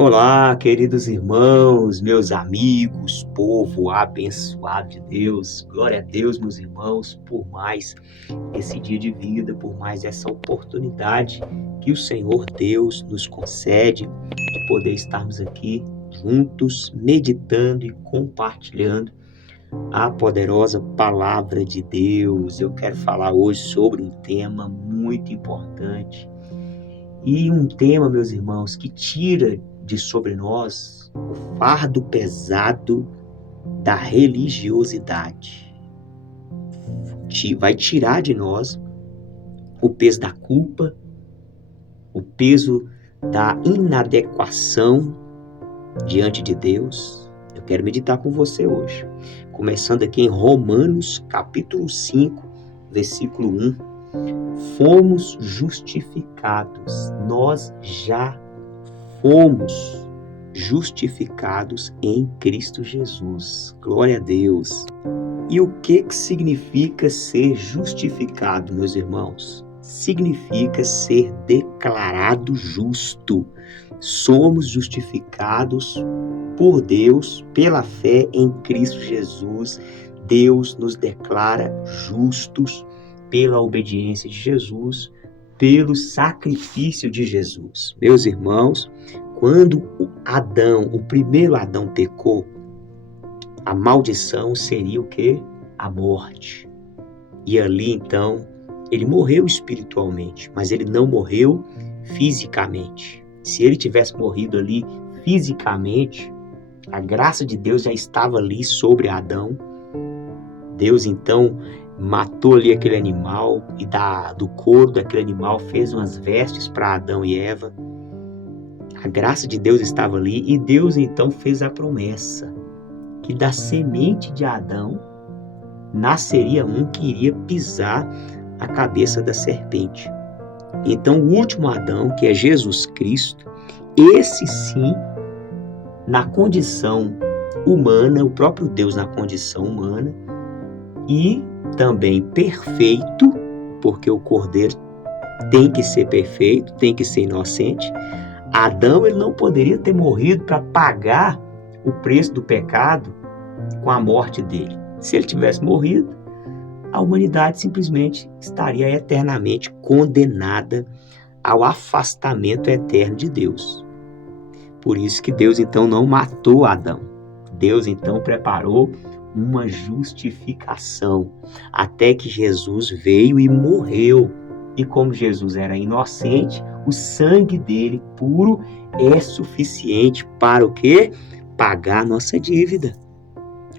Olá, queridos irmãos, meus amigos, povo abençoado de Deus. Glória a Deus, meus irmãos, por mais esse dia de vida, por mais essa oportunidade que o Senhor Deus nos concede de poder estarmos aqui juntos, meditando e compartilhando a poderosa palavra de Deus. Eu quero falar hoje sobre um tema muito importante e um tema, meus irmãos, que tira de sobre nós o fardo pesado da religiosidade. Vai tirar de nós o peso da culpa, o peso da inadequação diante de Deus. Eu quero meditar com você hoje, começando aqui em Romanos capítulo 5, versículo 1. Fomos justificados, nós já fomos justificados em Cristo Jesus. Glória a Deus. E o que significa ser justificado, meus irmãos? Significa ser declarado justo. Somos justificados por Deus pela fé em Cristo Jesus. Deus nos declara justos pela obediência de Jesus, pelo sacrifício de Jesus. Meus irmãos, quando o primeiro Adão pecou, a maldição seria o quê? A morte. E ali então, ele morreu espiritualmente, mas ele não morreu fisicamente. Se ele tivesse morrido ali fisicamente, a graça de Deus já estava ali sobre Adão. Deus então matou ali aquele animal e do couro daquele animal fez umas vestes para Adão e Eva. A graça de Deus estava ali e Deus então fez a promessa que da semente de Adão nasceria um que iria pisar a cabeça da serpente. Então o último Adão, que é Jesus Cristo, esse sim, na condição humana, o próprio Deus na condição humana, e também perfeito, porque o Cordeiro tem que ser perfeito, tem que ser inocente. Adão, ele não poderia ter morrido para pagar o preço do pecado com a morte dele. Se ele tivesse morrido, a humanidade simplesmente estaria eternamente condenada ao afastamento eterno de Deus. Por isso que Deus então não matou Adão. Deus então preparou uma justificação, até que Jesus veio e morreu. E como Jesus era inocente, o sangue dele puro é suficiente para o quê? Pagar nossa dívida.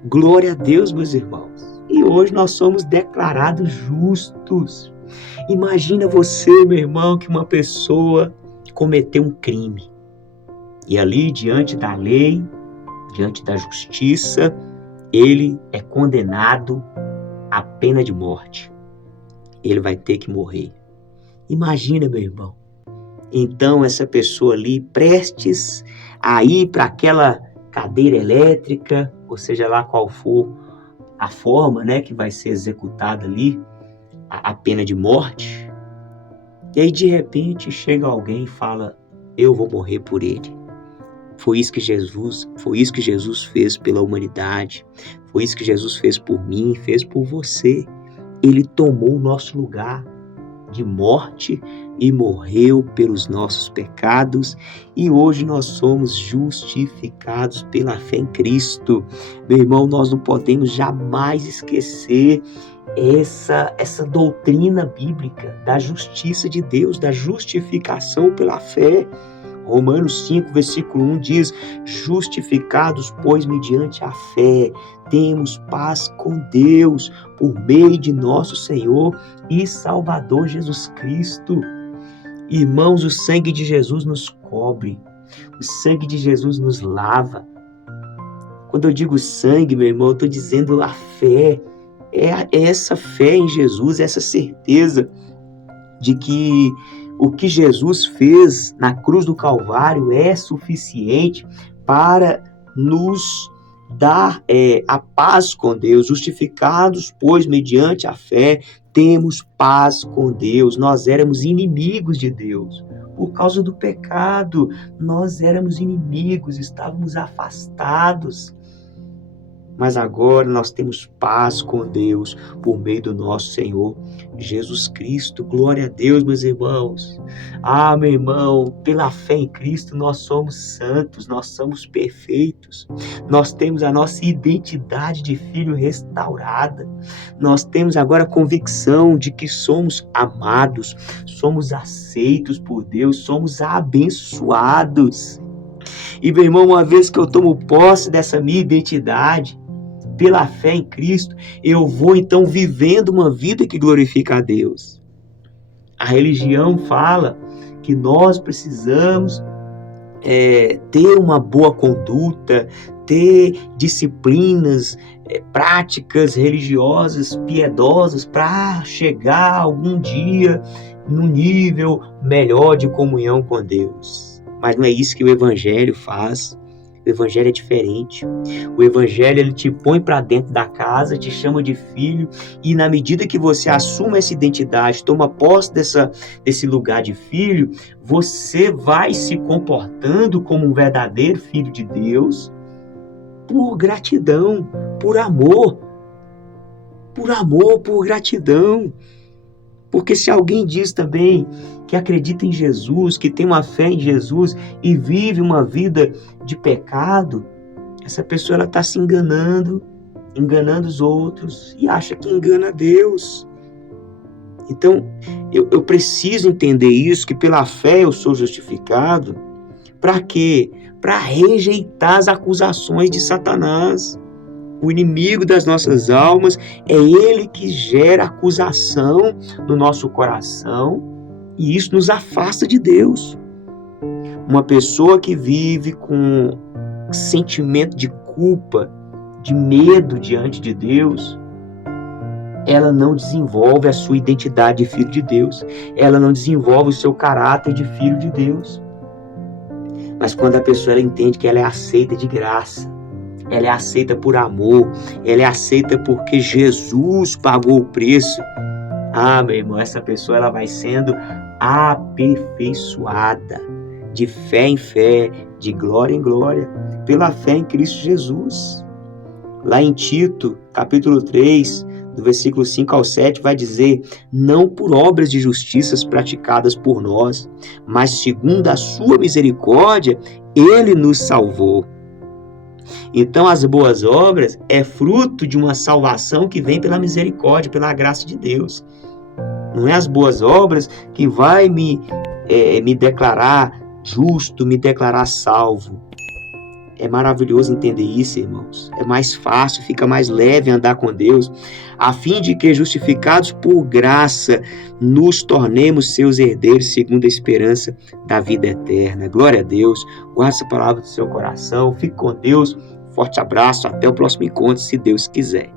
Glória a Deus, meus irmãos. E hoje nós somos declarados justos. Imagina você, meu irmão, que uma pessoa cometeu um crime. E ali, diante da lei, diante da justiça, ele é condenado à pena de morte. Ele vai ter que morrer. Imagina, meu irmão. Então, essa pessoa ali, prestes a ir para aquela cadeira elétrica, ou seja lá qual for a forma, que vai ser executada ali, a pena de morte. E aí, de repente, chega alguém e fala, eu vou morrer por ele. Foi isso que Jesus fez pela humanidade. Foi isso que Jesus fez por mim, fez por você. Ele tomou o nosso lugar de morte e morreu pelos nossos pecados. E hoje nós somos justificados pela fé em Cristo. Meu irmão, nós não podemos jamais esquecer essa doutrina bíblica da justiça de Deus, da justificação pela fé. Romanos 5, versículo 1 diz, justificados, pois, mediante a fé, temos paz com Deus, por meio de nosso Senhor e Salvador Jesus Cristo. Irmãos, o sangue de Jesus nos cobre, o sangue de Jesus nos lava. Quando eu digo sangue, meu irmão, eu estou dizendo a fé, é essa fé em Jesus, essa certeza de que o que Jesus fez na cruz do Calvário é suficiente para nos dar a paz com Deus. Justificados, pois, mediante a fé, temos paz com Deus. Nós éramos inimigos de Deus. por causa do pecado. Nós éramos inimigos, estávamos afastados. Mas agora nós temos paz com Deus por meio do nosso Senhor Jesus Cristo. Glória a Deus, meus irmãos. Meu irmão, pela fé em Cristo nós somos santos, nós somos perfeitos. Nós temos a nossa identidade de filho restaurada. Nós temos agora a convicção de que somos amados, somos aceitos por Deus, somos abençoados. E, meu irmão, uma vez que eu tomo posse dessa minha identidade, pela fé em Cristo, eu vou então vivendo uma vida que glorifica a Deus. A religião fala que nós precisamos ter uma boa conduta, ter disciplinas, práticas religiosas, piedosas, para chegar algum dia no nível melhor de comunhão com Deus. Mas não é isso que o Evangelho faz. O Evangelho é diferente. O Evangelho, ele te põe para dentro da casa, te chama de filho, e na medida que você assume essa identidade, toma posse desse lugar de filho, você vai se comportando como um verdadeiro filho de Deus por gratidão, por amor, por gratidão. Porque se alguém diz também que acredita em Jesus, que tem uma fé em Jesus e vive uma vida de pecado, essa pessoa está se enganando os outros e acha que engana a Deus. Então, eu preciso entender isso, que pela fé eu sou justificado. Para quê? Para rejeitar as acusações de Satanás. O inimigo das nossas almas é ele que gera acusação no nosso coração e isso nos afasta de Deus. Uma pessoa que vive com sentimento de culpa, de medo diante de Deus, ela não desenvolve a sua identidade de filho de Deus. Ela não desenvolve o seu caráter de filho de Deus. Mas quando a pessoa ela entende que ela é aceita de graça, ela é aceita por amor, ela é aceita porque Jesus pagou o preço. Meu irmão, essa pessoa ela vai sendo aperfeiçoada de fé em fé, de glória em glória, pela fé em Cristo Jesus. Lá em Tito, capítulo 3, do versículo 5 ao 7, vai dizer: não por obras de justiças praticadas por nós, mas segundo a sua misericórdia, ele nos salvou. Então as boas obras é fruto de uma salvação que vem pela misericórdia, pela graça de Deus. Não é as boas obras que vai me declarar justo, me declarar salvo. É maravilhoso entender isso, irmãos. É mais fácil, fica mais leve andar com Deus, a fim de que, justificados por graça, nos tornemos seus herdeiros segundo a esperança da vida eterna. Glória a Deus. Guarde essa palavra do seu coração. Fique com Deus. Forte abraço. Até o próximo encontro, se Deus quiser.